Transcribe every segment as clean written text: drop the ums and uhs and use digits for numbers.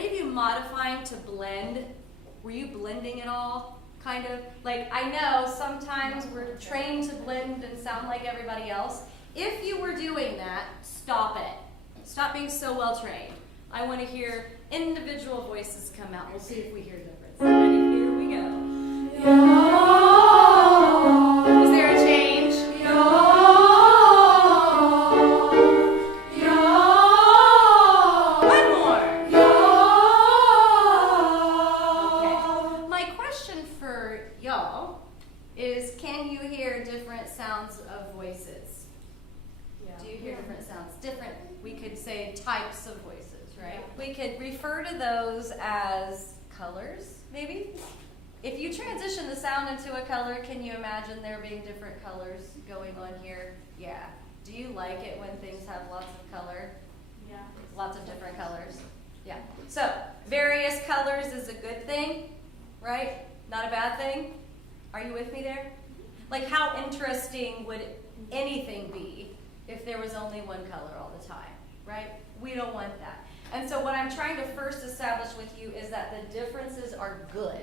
any of you modifying to blend? Were you blending at all? Kind of? Like, I know sometimes we're trained to blend and sound like everybody else. If you were doing that, stop it. Stop being so well trained. I want to hear individual voices come out. We'll see if we hear a difference. Ready? Here we go. Was there a change? One more. Okay. My question for y'all is, can you hear different sounds of voices? Do you hear different sounds? Different, we could say, types of voices, right? We could refer to those as colors, maybe? If you transition the sound into a color, can you imagine there being different colors going on here? Yeah. Do you like it when things have lots of color? Yeah. Lots of different colors? Yeah. So, various colors is a good thing, right? Not a bad thing? Are you with me there? Like, how interesting would anything be if there was only one color all the time, right? We don't want that. And so what I'm trying to first establish with you is that the differences are good,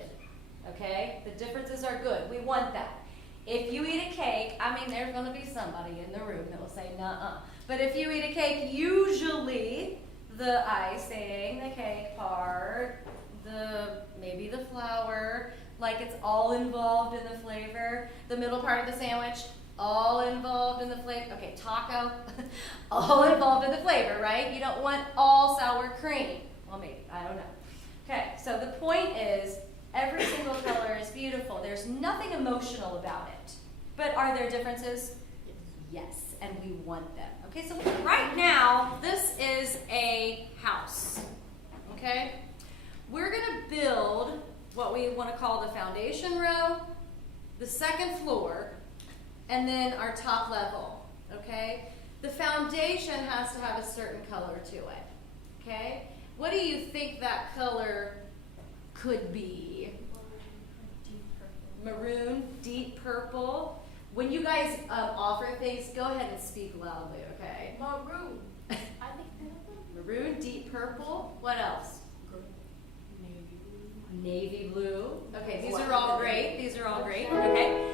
okay? The differences are good. We want that. If you eat a cake, I mean, there's going to be somebody in the room that will say, nuh-uh. But if you eat a cake, usually the icing, the cake part, maybe the flour, like it's all involved in the flavor. The middle part of the sandwich, all involved in the flavor. Okay, taco, all involved in the flavor, right? You don't want all sour cream. Well, maybe, I don't know. Okay, so the point is, every single color is beautiful. There's nothing emotional about it. But are there differences? Yes, and we want them. Okay, so right now, this is a house, okay? We're gonna build what we wanna call the foundation row, the second floor, and then our top level, okay? The foundation has to have a certain color to it, okay? What do you think that color could be? Maroon, deep purple. When you guys offer things, go ahead and speak loudly, okay? Maroon. I think Maroon, deep purple. What else? Navy blue. Okay, these are all great. These are all great. Okay.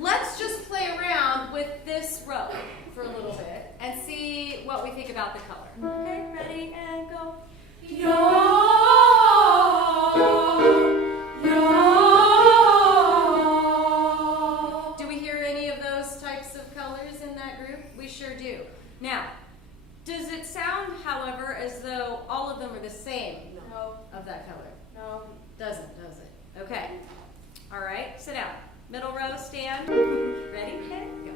Let's just play around with this row for a little bit and see what we think about the color. Okay, ready and go. Do we hear any of those types of colors in that group? We sure do. Now, does it sound, however, as though all of them are the same of that color? No. Doesn't, does it? Okay. All right, sit down. Middle row, stand. Ready, okay, go.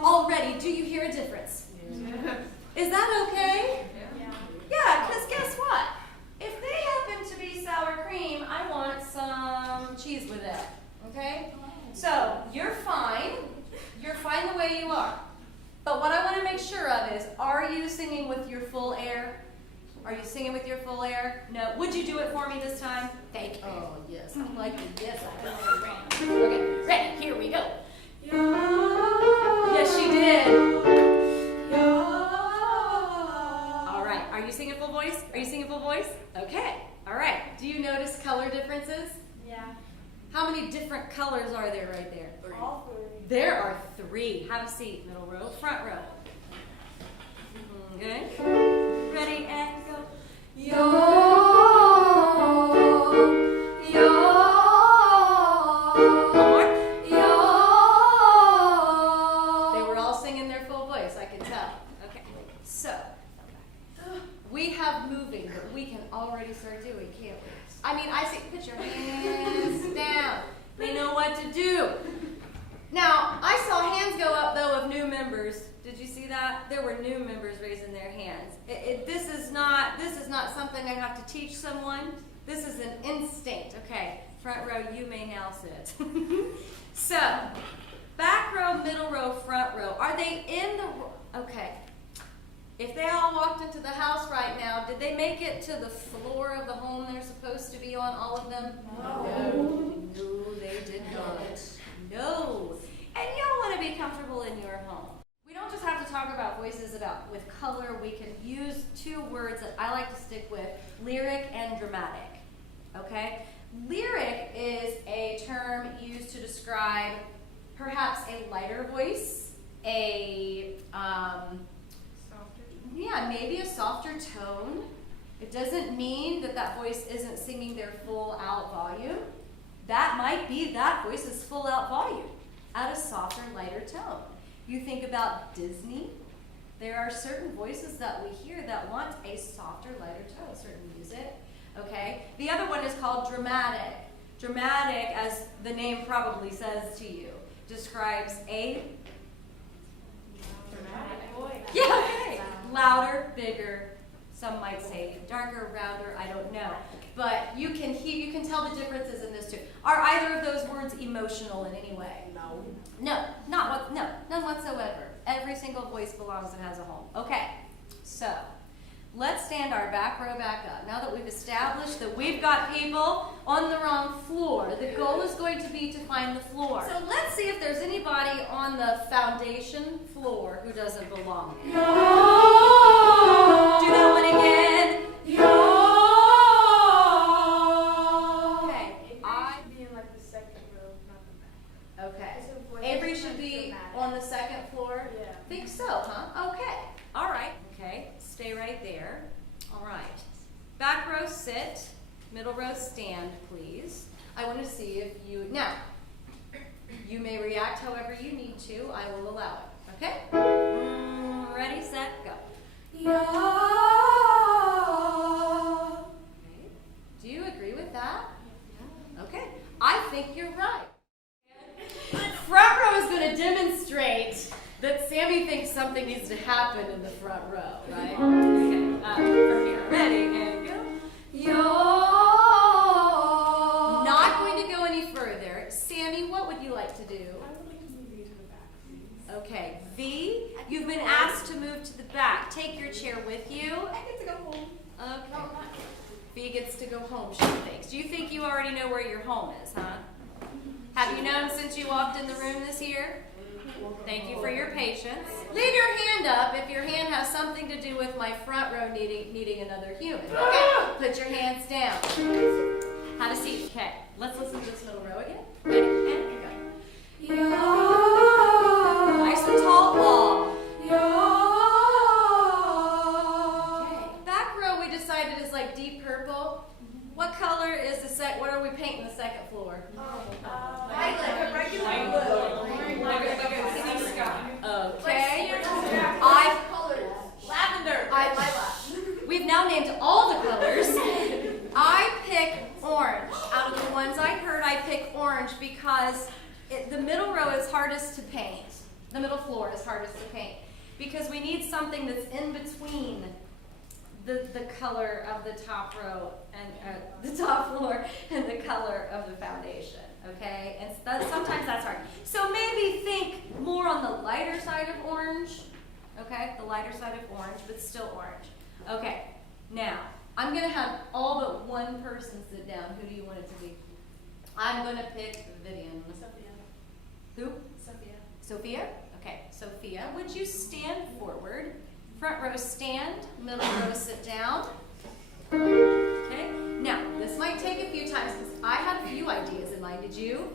Already, do you hear a difference? Yeah. Is that okay? Yeah. Yeah, because guess what? If they happen to be sour cream, I want some cheese with it, okay? So, you're fine. You're fine the way you are. But what I want to make sure of is, are you singing with your full air? Are you singing with your full air? No. Would you do it for me this time? Thank you. Oh, yes. I'm like, yes, I will. Okay, ready? Here we go. Yes, she did. All right. Are you singing full voice? Are you singing full voice? Okay. All right. Do you notice color differences? Yeah. How many different colors are there right there? All three. There are 3. Have a seat. Middle row, front row. Good. Ready and go. One more. They were all singing their full voice, I can tell. Okay. So, we have moving, but we can already start doing, can't we? I mean, I say, put your hands down. They know what to do. Now, I saw hands go up, though, of new members. Did you see that? There were new members raising their hands. This is not something I have to teach someone. This is an instinct. Okay, front row, you may now sit. So, back row, middle row, front row. Are they in the... Okay. If they all walked into the house right now, did they make it to the floor of the home they're supposed to be on, all of them? No. No, they did not. No. And y'all want to be comfortable in your home. We don't just have to to talk about voices with color, we can use two words that I like to stick with, lyric and dramatic, okay? Lyric is a term used to describe perhaps a lighter voice, maybe a softer tone. It doesn't mean that that voice isn't singing their full out volume. That might be that voice's full out volume at a softer, lighter tone. You think about Disney. There are certain voices that we hear that want a softer, lighter tone, certain music. Okay? The other one is called dramatic. Dramatic, as the name probably says to you, describes a Dramatic voice. yeah, okay. Louder, bigger, some might say darker, rounder, I don't know. But you can tell the differences in this too. Are either of those words emotional in any way? No. None whatsoever. Every single voice belongs and has a home. Okay, so let's stand our back row back up. Now that we've established that we've got people on the wrong floor, the goal is going to be to find the floor. So let's see if there's anybody on the foundation floor who doesn't belong there. Do that one again. Okay, I should be in like the second row, not the back. okay. It's a voice Avery that's should be dramatic. on the second floor? Yeah. Think so, huh? Okay. All right. Okay. Stay right there. All right. Back row sit. Middle row stand, please. I want to see if you... Now, you may react however you need to. I will allow it. Okay? Ready, set, go. Okay. Do you agree with that? Okay. I think you're right. Front row is going to demonstrate that Sammy thinks something needs to happen in the front row, right? Okay, from here. Ready, and go. Not going to go any further. Sammy, what would you like to do? I would like to move you to the back, please. Okay, V, you've been asked to move to the back. Take your chair with you. I get to go home. Okay. V gets to go home, she thinks. Do you think you already know where your home is, huh? Have you known since you walked in the room this year? Thank you for your patience. Leave your hand up if your hand has something to do with my front row needing another human. Okay, put your hands down. Have a seat. Okay, let's listen to this middle row again. Ready, and go. Nice and tall wall. Okay, back row we decided is like deep purple. What color is what are we painting the second floor? Okay. Lavender. We've now named all the colors. I pick orange. Out of the ones I heard, I pick orange because the middle row is hardest to paint. The middle floor is hardest to paint because we need something that's in between the color of the top row and the top floor and the color of the foundation. Okay, and sometimes that's hard. So maybe think more on the lighter side of orange. Okay, the lighter side of orange, but still orange. Okay, now I'm gonna have all but one person sit down. Who do you want it to be? I'm gonna pick Vivian. Sophia. Who? Sophia. Sophia? Okay, Sophia, would you stand forward? Front row stand, middle row sit down. Okay, now this might take a few times because I had a few ideas in mind. Did you?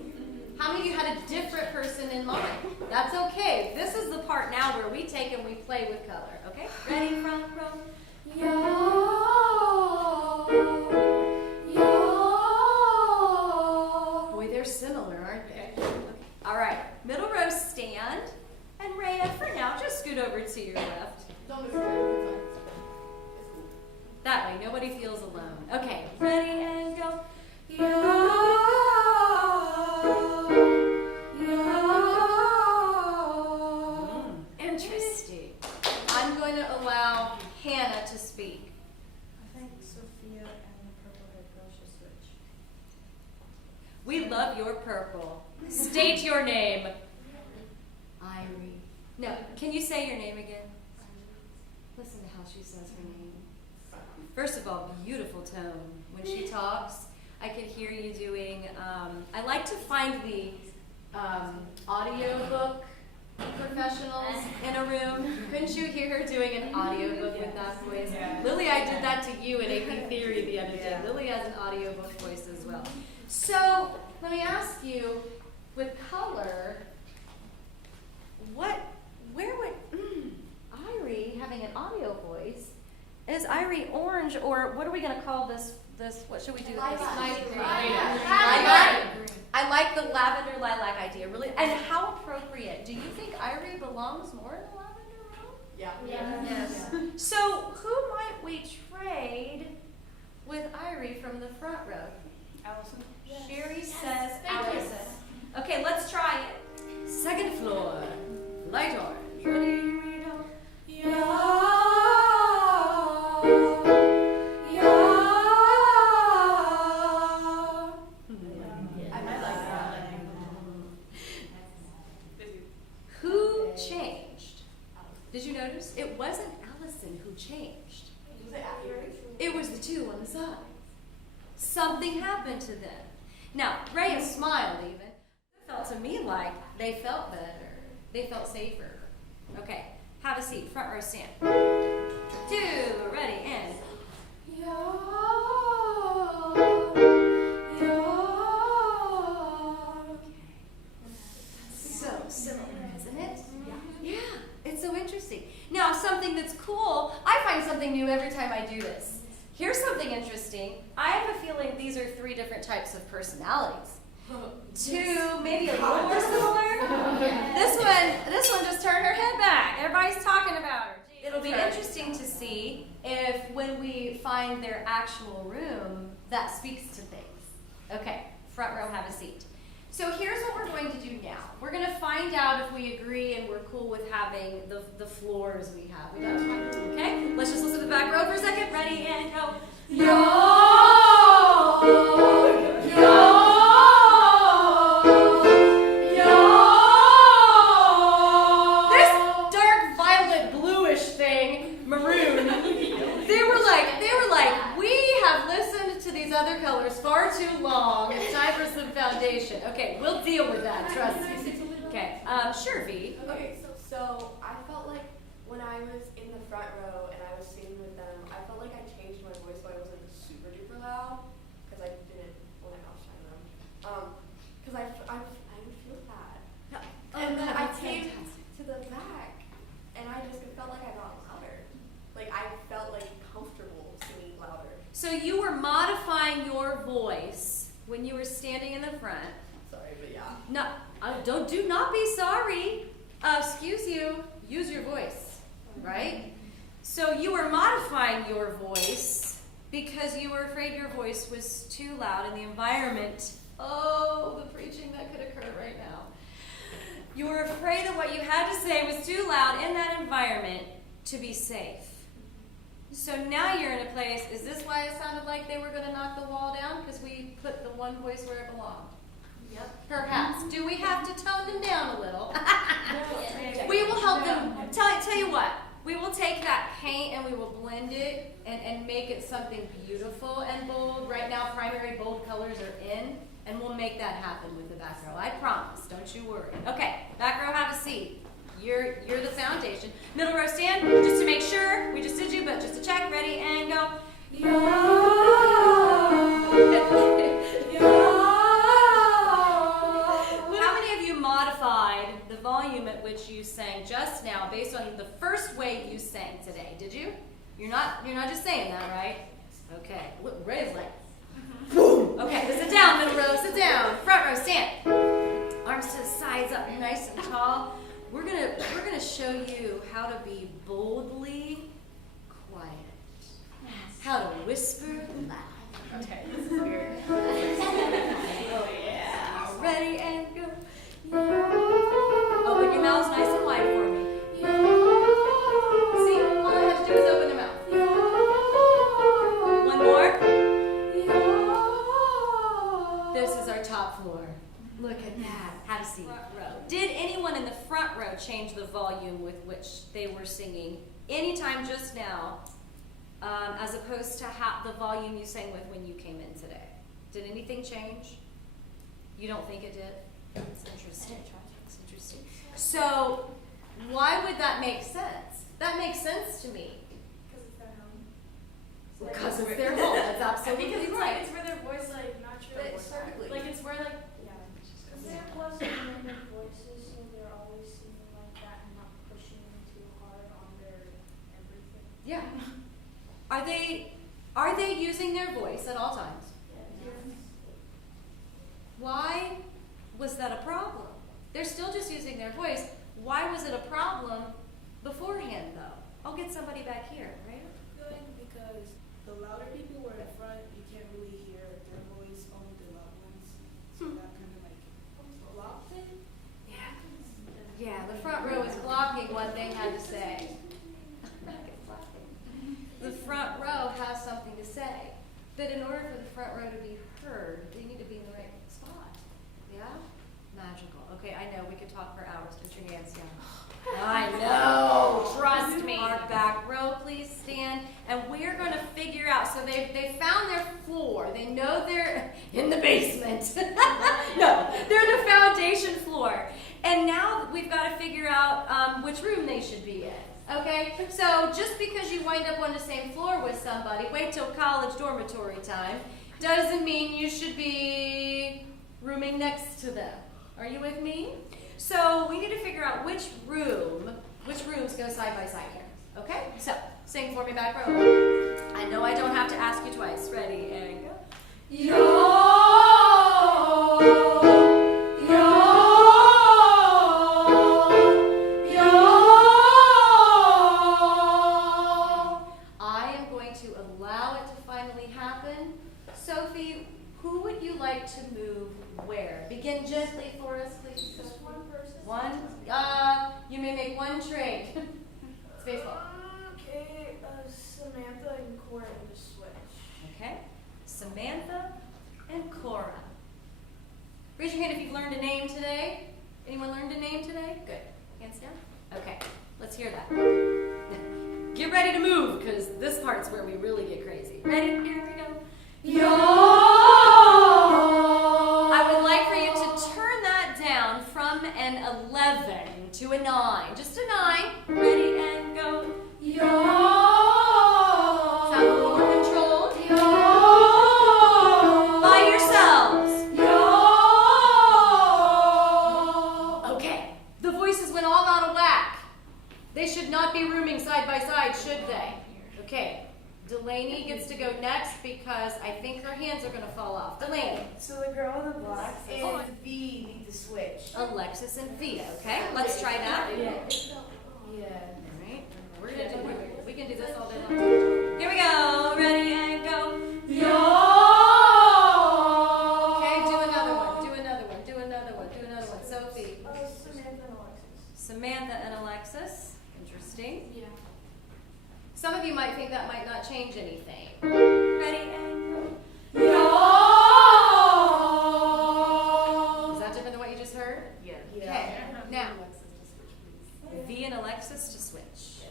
How many of you had a different person in mind? That's okay. This is the part now where we take and we play with color. Okay, ready, front row? Boy, they're similar, aren't they? Okay. All right, middle row stand. And Rhea, for now, just scoot over to your left. That way, nobody feels alone. Okay, ready and go. Interesting. I'm going to allow Hannah to speak. I think Sophia and the purple-haired girl should switch. We love your purple. State your name. Irie. No, can you say your name again? Listen to how she says her name. First of all, beautiful tone. When she talks, I could hear you doing, I like to find the audio book professionals in a room. Couldn't you hear her doing an audiobook with that voice? Yeah. Lily, I did that to you in AP Theory the other day. Yeah. Lily has an audiobook voice as well. So let me ask you, with color, where would Irie having an audio voice? Is Irie orange, or what are we going to call this? What should we do with this? Lilac. Lilac. I like the lavender lilac idea, really. And how appropriate. Do you think Irie belongs more in the lavender room? Yeah. Yes. So who might we trade with Irie from the front row? Allison. Sherry says Thank you. Allison. Okay, let's try it. Second floor, light orange. Ready? Who changed? Did you notice? It wasn't Allison who changed. Was it accurate? It was the two on the side. Something happened to them. Now, Rhea smiled even. It felt to me like they felt better. They felt safer. Okay, have a seat. Front row stand. 2, ready, and. So similar, isn't it? Yeah, it's so interesting. Now, something that's cool, I find something new every time I do this. Here's something interesting. I have a feeling these are 3 different types of personalities. 2, maybe a little more similar. This one just turned her head back. Everybody's talking about her. It'll be interesting to see if when we find their actual room, that speaks to things. Okay, front row, have a seat. So here's what we're going to do now. We're going to find out if we agree and we're cool with having the floors we have. We got time. Okay? Let's just listen to the back row for a second. Ready, and go. This dark violet bluish thing, maroon, they were like, we have listened to these other colors far too long. It's time for some foundation. Okay, we'll deal with that, trust me. Okay, sure, V. Okay, so I felt like when I was in the front row and I was singing with them, I felt like I changed my voice so I wasn't super duper loud, because I didn't when I was trying them. Because I would feel bad. And then I came to the back, and I just felt like I got louder. Like I felt like comfortable singing louder. So you were modifying your voice when you were standing in the front. Sorry, but yeah. No, do not be sorry. Excuse you. Use your voice, right? So you were modifying your voice because you were afraid your voice was too loud in the environment. Oh, the preaching that could occur right now. You were afraid that what you had to say was too loud in that environment to be safe. So now you're in a place, is this why it sounded like they were going to knock the wall down? Because we put the one voice where it belonged. Yep. Perhaps. Do we have to tone them down a little? We will help them. Tell you what. We will take that paint and we will blend it and make it something beautiful and bold. Right now, primary bold colors are in, and we'll make that happen with the back row. I promise. Don't you worry. Okay, back row, have a seat. You're the foundation. Middle row, stand. Just to make sure. We just did you, but just to check. Ready, and go. How many of you modified the volume at which you sang just now based on the first way you sang today? Did you? You're not just saying that, right? Okay. Look, Ray's like, boom. Okay, sit down, middle row, sit down. Front row, stand. Arms to the sides, up nice and tall. We're gonna show you how to be boldly quiet. How to whisper loud. Okay, this is weird. Oh yeah. Ready and go. Open your mouths nice and wide for me. See, all I have to do is open the mouth. One more. This is our top floor. Look at that. Have a seat. Did anyone in the front row change the volume with which they were singing anytime just now, as opposed to the volume you sang with when you came in today? Did anything change? You don't think it did? It's interesting. It's Interesting. So, why would that make sense? That makes sense to me. Because it's their home. Because it's their home. That's absolutely Because it's right. like, it's where their voice, like, naturally. Exactly. Like, it's where, like, yeah. Because they're close to their voices, so they're always singing like that and not pushing them too hard on their everything. Yeah. Are they using their voice at all times? Why was that a problem? They're still just using their voice. Why was it a problem beforehand, though? I'll get somebody back here, right? Good, because the louder people were in front, you can't really hear their voice, only the loud ones. So that kind of like blocked it. Yeah, the front row is blocking what they had to say. The front row has something to say. But in order for the front row to be heard, they need to be in the right spot. Yeah? Magical. Okay, I know, we could talk for hours. Put your hands down. I know, trust me. Our back row, please stand. And we're going to figure out, so they found their floor. They know they're in the basement. No, they're the foundation floor. And now we've got to figure out which room they should be in. Okay, so just because you wind up on the same floor with somebody, wait till college dormitory time, doesn't mean you should be rooming next to them. Are you with me? So we need to figure out which rooms go side by side here. Okay, so sing for me, back row. I know I don't have to ask you twice. Ready, and go. Yo. Sophie, who would you like to move where? Begin gently for us, please. Just one person? One? You may make one trade. It's baseball. Okay, Samantha and Cora in the switch. Okay. Samantha and Cora. Raise your hand if you've learned a name today. Anyone learned a name today? Good. Hands down. Okay. Let's hear that. Get ready to move, because this part's where we really get crazy. Ready? Here we go. Yo! I would like for you to turn that down from an 11 to a 9. Just a 9. Ready and go. Yo! Sound a little more controlled. Yo! By yourselves. Yo! Okay. The voices went all out of whack. They should not be rooming side by side, should they? Okay. Delaney gets to go next because I think her hands are going to fall off. Delaney. So the girl in the black and V need to switch. Alexis and Vita, okay? Let's try that. Yeah. All right. We're going to do we can do this all day long. Here we go. Ready and go. Yo! Okay, do another one. Do another one. Do another one. Do another one. Sophie. Samantha and Alexis. Samantha and Alexis. Interesting. Yeah. Some of you might think that might not change anything. Ready and go. Yo! Is that different than what you just heard? Yeah. Okay. Now, V and Alexis to switch.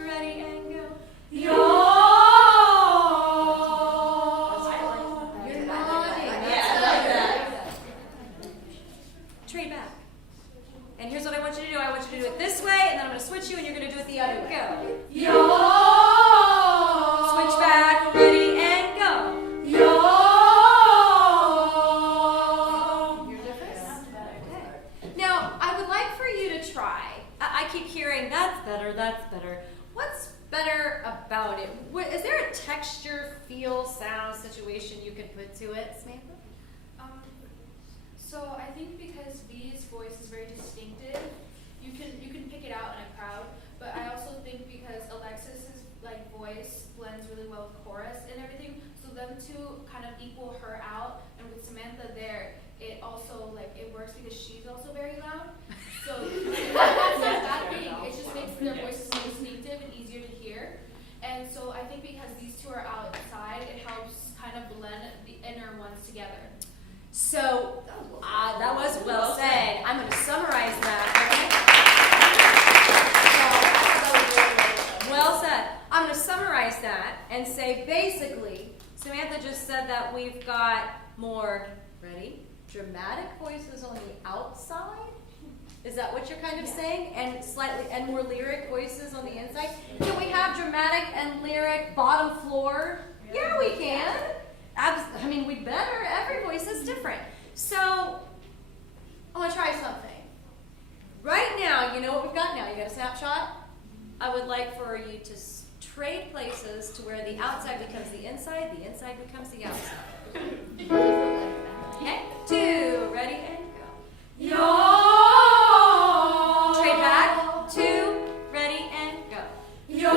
Ready and go. Yo! You're nodding. Yeah, I like that. Trade back. And here's what I want you to do. I want you to do it this way, and then I'm going to switch you, and you're going to do it the other way. Go. Yo! Switch back. Ready, and go. Yo! Hear a difference? Okay. Now, I would like for you to try. I keep hearing, that's better, that's better. What's better about it? Is there a texture, feel, sound situation you could put to it, Samantha? So I think because V's voice is very distinctive, you can pick it out in a crowd. But I also think because Alexis's voice blends really well with chorus and everything, so them two kind of equal her out. And with Samantha there, it also it works because she's also very loud. So that's not a bad thing. It just makes their voices more distinctive and easier to hear. And so I think because these two are outside, it helps kind of blend the inner ones together. So, that was well said. I'm going to summarize that. Okay? Well said. I'm going to summarize that and say basically, Samantha just said that we've got more, ready, dramatic voices on the outside? Is that what you're kind of saying? And and more lyric voices on the inside? Can we have dramatic and lyric bottom floor? Yeah, we can. I mean, we better. Every voice is different. So, I want to try something. Right now, you know what we've got now? You got a snapshot? I would like for you to trade places to where the outside becomes the inside becomes the outside. Okay? 2, ready, and go. Yo! Trade back. 2, ready, and go. Yo!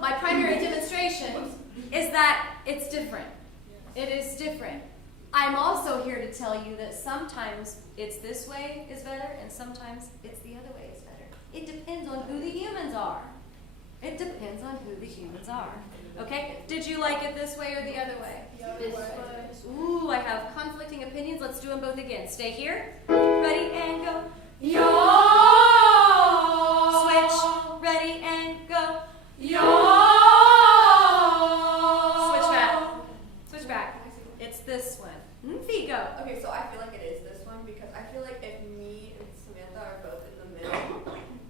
My primary demonstration is that it's different. It is different. I'm also here to tell you that sometimes it's this way is better and sometimes it's the other way is better. It depends on who the humans are. It depends on who the humans are. Okay? Did you like it this way or the other way? This way. Ooh, I have conflicting opinions. Let's do them both again. Stay here. Ready and go. Yo! Switch. Ready and go. Yo! Switch back. Switch back. It's this one. Fee, go. Okay, so I feel like it is this one because I feel like if me and Samantha are both in the middle,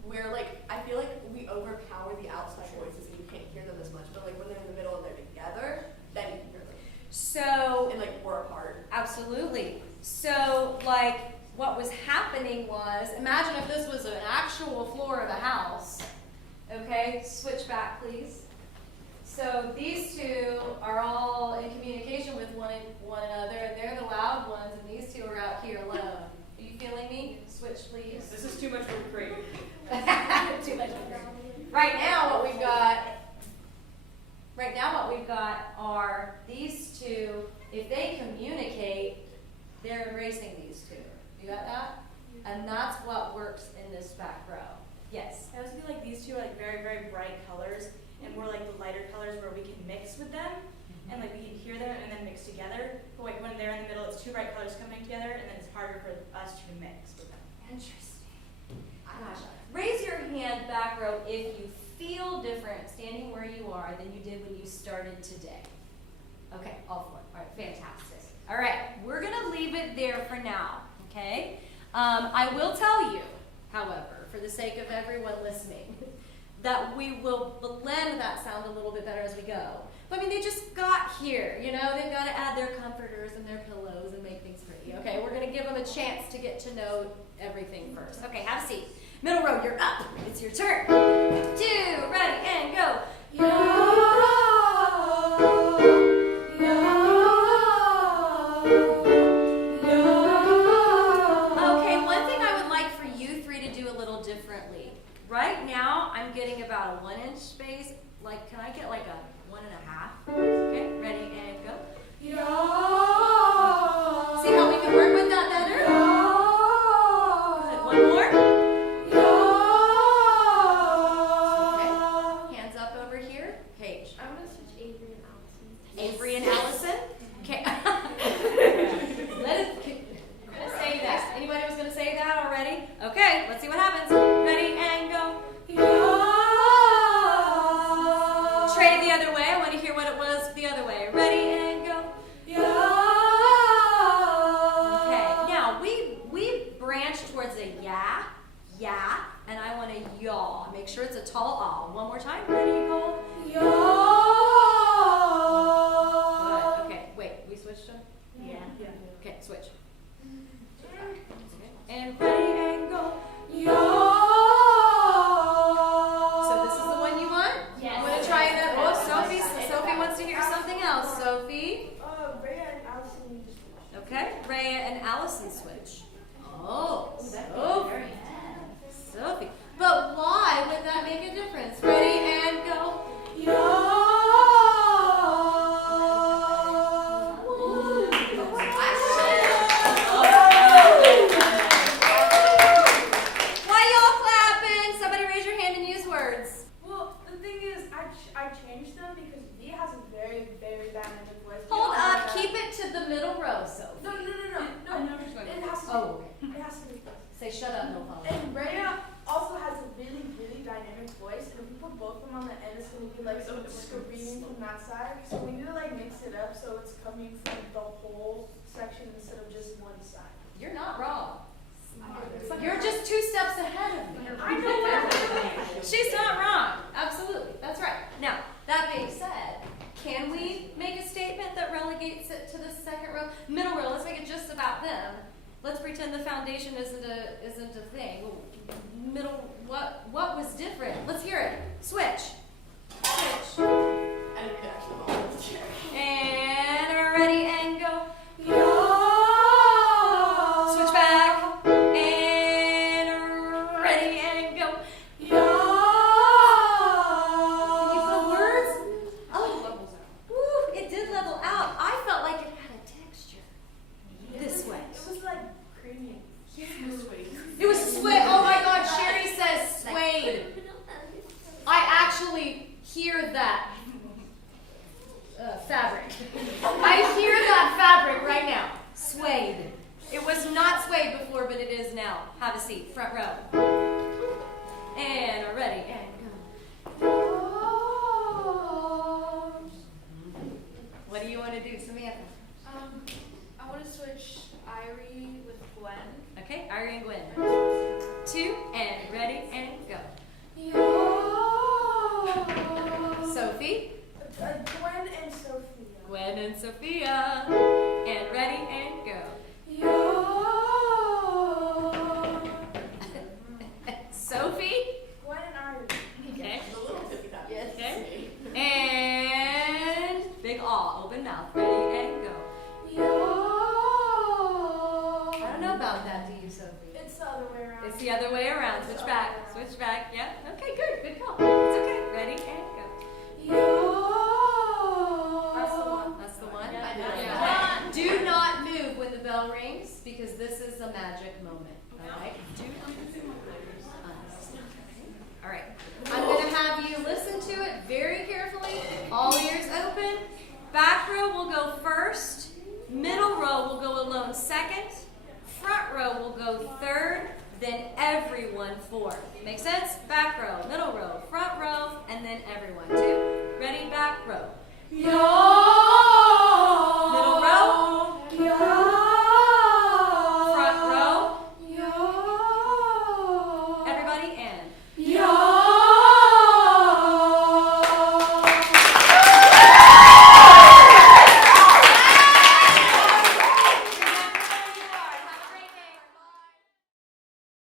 we're like, I feel like we overpower the outside voices and you can't hear them as much. But like when they're in the middle and they're together, then you can hear them. So, And like we're apart. absolutely. So, like, what was happening was, imagine if this was an actual floor of a house. Okay, switch back, please. So these two are all in communication with one another, and they're the loud ones, and these two are out here alone. Are you feeling me? Switch, please. This is too much for creative. Too much. Right now, what we've got are these two. If they communicate, they're embracing these two. You got that? And that's what works in this back row. Yes. I also feel like these two are like very, very bright colors, and more like the lighter colors where we can mix with them, and like we can hear them and then mix together. But like when they're in the middle, it's two bright colors coming together, and then it's harder for us to mix with them. Interesting. Gosh. Raise your hand back row if you feel different standing where you are than you did when you started today. Okay, all 4. All right, fantastic. All right, we're going to leave it there for now, okay? I will tell you, however, for the sake of everyone listening, that we will blend that sound a little bit better as we go. But I mean, they just got here, you know? They've got to add their comforters and their pillows and make things pretty. Okay, we're going to give them a chance to get to know everything first. Okay, have a seat. Middle row, you're up. It's your turn. 2, ready, and go. Okay, one thing I would like for you 3 to do a little differently. Right now, I'm getting about a 1-inch space. Like, can I get like a 1.5? Okay, ready, and go. See how we can work with that better? Good. One more. Okay. Hands up over here. Paige. I'm gonna switch Avery and Allison. Avery and Allison. Okay. Say that. Anybody was going to say that already? Okay, let's see what happens. Ready, and go. Trade the other way. I want to hear what it was the other way. Ready, and go. Okay, now we branch towards a yeah, and I want a yaw. Make sure it's a tall ah. One more time. Ready, go. Good. Okay, wait, we switched them? Yeah. Okay, switch. And ready, and go. So this is the one you want? Yes. I'm going to try that. Oh, Sophie wants to hear something else. Sophie? Rhea and Allison need to switch. Okay, Rhea and Allison switch. Oh, Sophie. But why would that make a difference? Ready, and go. Why y'all clapping? Somebody raise your hand and use words. Well, the thing is, I changed them because V has a very, very dynamic voice. Hold up, keep it to the middle row, Sophie. No. I know which one. It has to be. Oh, okay. It has to be this. Say shut up, no problem. And Rhea also has a really, really dynamic voice, and if we put both of them on the end, it's gonna be like so screaming from that side. So we need to like mix it up step, so it's coming from the whole section instead of just one side. You're not wrong. You're just 2 steps ahead of me. I know what I'm doing. She's not wrong. Absolutely. That's right. Now, that being said, can we make a statement that relegates it to the second row? Middle row, let's make it just about them. Let's pretend the foundation isn't a thing. Middle, what was different? Let's hear it. Switch. Switch. I didn't actually know this chair. And ready and go. Switch back. And ready and go. Can you put words? Oh, woo, it did level out. I felt like it had a texture. This way. It was like creamy. It was suede. Oh my God, Sherry says suede. I actually hear that fabric. I hear that fabric right now. Suede. It was not suede before, but it is now. Have a seat, front row. And ready, and go. What do you want to do, Samantha? I want to switch Irie with Gwen. Okay, Ari and Gwen. 2, and ready, and go. Sophie, Gwen and Sophia. Gwen and Sophia. And ready, and go. Sophie. Gwen and Ari. Okay. The little tippy tap. Yes. Okay. And big awe, open mouth, ready, and go. I don't know about that, do you, Sophie? It's the other way around. It's the other way around. Switch back. Switch back. Yep. Okay, good. Good call. It's okay. Ready, and go. That's the one. That's the one? Yeah. Yeah. Okay. Do not move when the bell rings because this is a magic moment. All right? Do not move. All right. I'm going to have you listen to it very carefully. All ears open. Back row will go first. Middle row will go alone second. Front row will go third. Then everyone fourth. Make sense? Back row, middle row, front row, and then everyone. 2. Ready, back row.